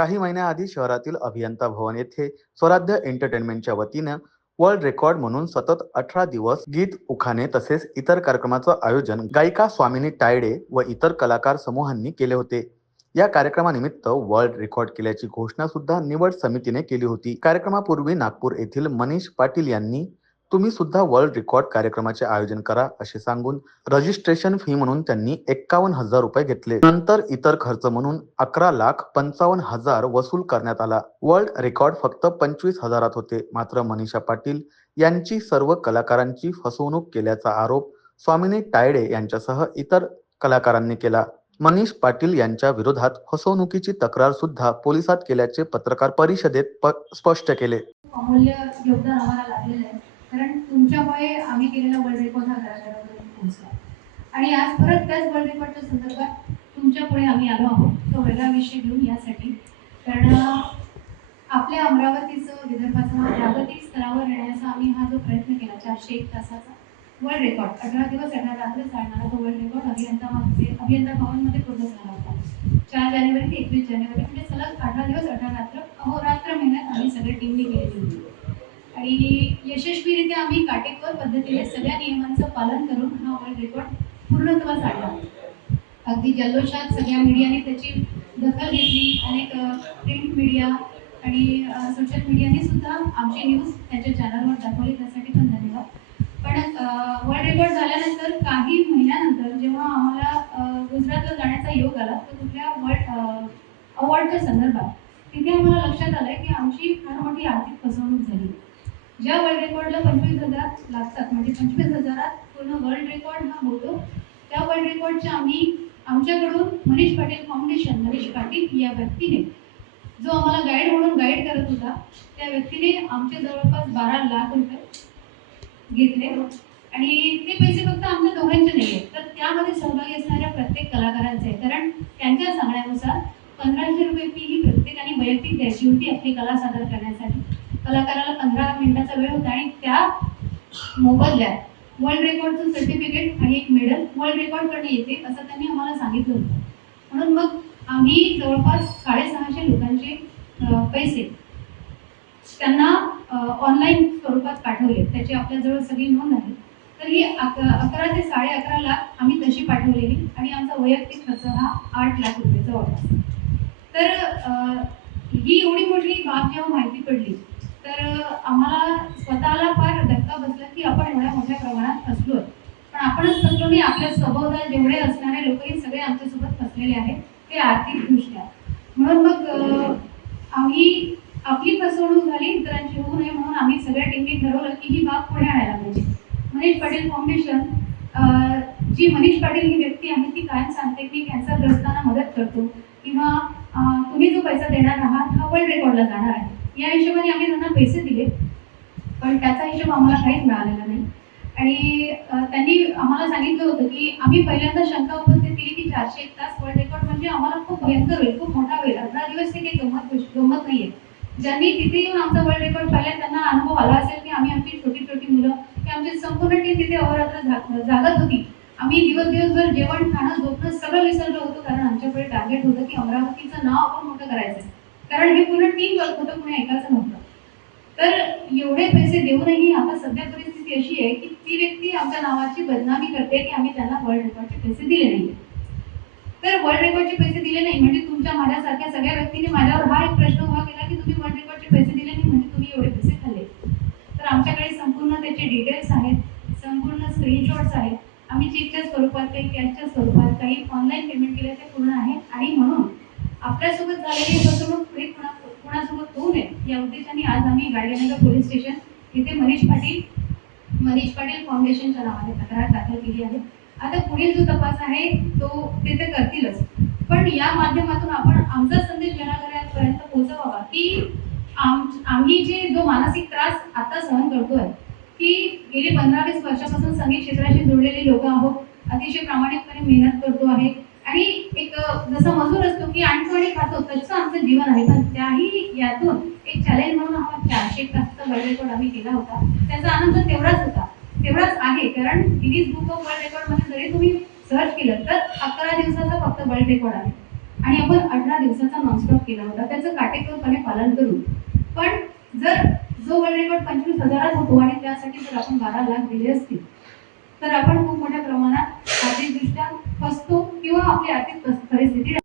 काही महिन्याआधी शहरातील अभियंता भवन येथे स्वराध्य एंटरटेनमेंटच्या वतीनं वर्ल्ड रेकॉर्ड म्हणून सतत अठरा दिवस गीत उखाणे तसेच इतर कार्यक्रमाचं आयोजन गायिका स्वामिनी टायडे व इतर कलाकार समूहांनी केले होते. या कार्यक्रमानिमित्त वर्ल्ड रेकॉर्ड केल्याची घोषणा सुद्धा निवड समितीने केली होती. कार्यक्रमापूर्वी नागपूर येथील मनीष पाटील यांनी तुम्ही सुद्धा वर्ल्ड रेकॉर्ड कार्यक्रमाचे आयोजन करा असे सांगून रजिस्ट्रेशन फी म्हणून त्यांनी एक्कावन्न हजार रुपये घेतले. नंतर इतर खर्च म्हणून अकरा लाख पंचावन्न हजार वसूल करण्यात आला. वर्ल्ड रेकॉर्ड फक्त पंचवीस हजारात होते मात्र मनीषा पाटील यांची सर्व कलाकारांची फसवणूक केल्याचा आरोप स्वामिनी टायडे यांच्यासह इतर कलाकारांनी केला. मनीष पाटील यांच्या विरोधात फसवणुकीची तक्रार सुद्धा पोलिसात केल्याचे पत्रकार परिषदेत प- स्पष्ट केले. अमूल्य योगदान आम्हाला लागलेलं आहे. तुमच्यामुळे आम्ही केलेला वर्ल्ड रेकॉर्ड हा घराघरापर्यंत पोहोचला. आणि आज परत त्याच वर्ल्ड रेकॉर्डच्या संदर्भात तुमच्यापुढे आम्ही आलो आहोत. तो वेगळा विषय घेऊन यासाठी. कारण आपल्या अमरावतीचं विदर्भाचा जागतिक स्तरावर येण्याचा आम्ही हा जो प्रयत्न केला चारशे एक तासाचा वर्ल्ड रेकॉर्ड अठरा दिवस अठरा रात्र चालणारा तो वर्ल्ड रेकॉर्ड अभियंता अभियंता भवनमध्ये पूर्ण झाला होता. चार जानेवारी ते एकवीस जानेवारी म्हणजे सलग अठरा दिवस अठरा रात्र अहोरात्र मेहनत आम्ही सगळ्या टीमने केलेली होती. आणि यशस्वीरित्या आम्ही काटेकोर पद्धतीने सगळ्या नियमांचं पालन करून हा वर्ल्ड रेकॉर्ड पूर्णत्वास आणला. अगदी जल्लोषात सगळ्या मीडियाने त्याची दखल घेतली. अनेक प्रिंट मीडिया आणि सोशल मीडियाने सुद्धा आमची न्यूज त्याच्या चॅनलवर दाखवली. त्यासाठी पण धन्यवाद. पण वर्ल्ड रेकॉर्ड झाल्यानंतर काही महिन्यानंतर जेव्हा आम्हाला गुजरातला जाण्याचा योग आला तर कुठल्या वर्ल्ड अवॉर्डच्या संदर्भात तिथे आम्हाला लक्षात आलं की आमची फार मोठी आर्थिक फसवणूक झाली. ज्या वर्ल्ड रेकॉर्डला पंचवीस हजार लागतात म्हणजे पंचवीस हजारात पूर्ण वर्ल्ड रेकॉर्ड हा होतो. त्या वर्ल्ड रेकॉर्डच्या आम्ही आमच्याकडून मनीष पाटील फाउंडेशन मनीष पाटील या व्यक्तीने जो आम्हाला गाईड म्हणून गाईड करत होता त्या व्यक्तीने आमचे जवळपास बारा लाख रुपये घेतले. आणि ते पैसे फक्त आमच्या दोघांचे नाही आहेत तर त्यामध्ये सहभागी असणाऱ्या प्रत्येक कलाकारांचे आहे कारण त्यांच्या सांगण्यानुसार पंधराशे रुपये फी ही प्रत्येकाने वैयक्तिक द्यायची होती आपली कला सादर करण्यासाठी. कलाकाराला पंधरा मिनिटाचा वेळ होता आणि त्या मोबदल्यात वर्ल्ड रेकॉर्डचं सर्टिफिकेट आणि एक मेडल वर्ल्ड रेकॉर्डकडे येते असं त्यांनी आम्हाला सांगितलं होतं. म्हणून मग आम्ही जवळपास साडेसहाशे लोकांचे पैसे त्यांना ऑनलाईन स्वरूपात पाठवले. त्याची आपल्याजवळ सगळी नोंद आहे. तर ही अक अकरा ते साडे अकरा लाख आम्ही तशी पाठवलेली आणि आमचा वैयक्तिक खर्च हा आठ लाख रुपये जवळपास. तर ही एवढी मोठी बाब जेव्हा माहिती पडली तर आम्हाला स्वतःला फार धक्का बसला की आपण एवढ्या मोठ्या प्रमाणात फसलो पण आपणच फसलो नाही आपल्या सभोवताल जेवढे असणारे लोकही सगळे आमच्यासोबत फसलेले आहेत ते आर्थिकदृष्ट्या. म्हणून मग आम्ही आपली फसवणूक झाली इतरांची होऊ नये म्हणून आम्ही सगळ्या टीमनी ठरवलं की ही बाब पुढे आणायला पाहिजे. मनीष पाटील फाउंडेशन जी मनीष पाटील ही व्यक्ती आहे ती कायम सांगते की कॅन्सरग्रस्तांना मदत करतो. किंवा तुम्ही जो पैसा देणार आहात हा वर्ल्ड रेकॉर्डला जाणार आहे. या हिशोबाने आम्ही त्यांना पैसे दिले पण त्याचा हिशोब आम्हाला काहीच मिळालेला नाही. आणि त्यांनी आम्हाला सांगितलं होतं की आम्ही पहिल्यांदा शंका उपस्थित केली की चारशे एक तास वर्ल्ड रेकॉर्ड म्हणजे आम्हाला खूप भयंकर होईल खूप मोठा होईल. अठरा दिवस ते काही गंमत गमत गंमत नाहीये. ज्यांनी तिथे येऊन आमचा वर्ल्ड रेकॉर्ड पाहिला त्यांना अनुभव आला असेल की आम्ही आमची छोटी छोटी मुलं की आमची संपूर्ण टीम तिथे अहोरात्र जागत होती. आम्ही दिवस दिवसभर जेवण खाणं झोपणं सगळं विसरलं होतं कारण आमच्याकडे टार्गेट होतं की अमरावतीचं नाव आपण मोठं करायचं कारण हे पूर्ण टीम वर्क होतं कोणी ऐकायचं नव्हतं. तर एवढे पैसे देऊनही आता सध्या परिस्थिती अशी आहे की ती व्यक्ती आमच्या नावाची बदनामी करते की आम्ही त्यांना वर्ल्ड रेकॉर्डचे पैसे दिले नाही तर वर्ल्ड रेकॉर्डचे पैसे दिले नाही म्हणजे तुमच्या माझ्यासारख्या सगळ्या व्यक्तीने माझ्यावर हा एक प्रश्न उभा केला की तुम्ही वर्ल्ड रेकॉर्डचे पैसे दिले नाही म्हणजे तुम्ही एवढे पैसे खाल्ले. तर आमच्याकडे संपूर्ण त्याचे डिटेल्स आहेत संपूर्ण स्क्रीनशॉट्स आहेत. आम्ही चेकच्या स्वरूपात काही कॅशच्या स्वरूपात काही ऑनलाईन पेमेंट केले ते पूर्ण आहे. आणि म्हणून आपल्यासोबत झालेली फसवणूक पुढे कुणा कुणासोबत होऊ नये या उद्देशाने आज आम्ही गाडगेनगर पोलीस स्टेशन तिथे मनीष पाटील मनीष पाटील फाउंडेशनच्या नावाने तक्रार दाखल केली आहे. आता पुढील जो तपास आहे तो ते ते करतीलच. पण या माध्यमातून आपण आमचा संदेश घराघरापर्यंत पोहोचवावा की आम आम्ही जे जो मानसिक त्रास आता सहन करतोय की गेली पंधरा वीस वर्षापासून संगीत क्षेत्राशी जुळलेली लोक आहोत अतिशय प्रामाणिकपणे मेहनत करतो आहे आणि एक जसं जसा मजूर असतो की आणखी खातो तसं आमचं जीवन आहे पण त्याही यातून एक चॅलेंज म्हणून हा चारशे तासचा वर्ल्ड रेकॉर्ड आम्ही केला होता. त्याचा आनंद तेवढाच होता. तेवढाच आहे कारण गिनीज बुक ऑफ वर्ल्ड रेकॉर्डमध्ये जरी तुम्ही सर्च केलं तर अकरा दिवसाचा फक्त वर्ल्ड रेकॉर्ड आहे. आणि आपण अठरा दिवसाचा नॉनस्टॉप केला होता. त्याचं काटेकोरपणे पालन करू. पण जर जो वर्ल्ड रेकॉर्ड पंचवीस हजारात होतो आणि त्यासाठी जर आपण बारा लाख दिले असतील तर आपण खूप मोठ्या प्रमाणात आर्थिकदृष्ट्या फसतो किंवा आपली आर्थिक परिस्थिती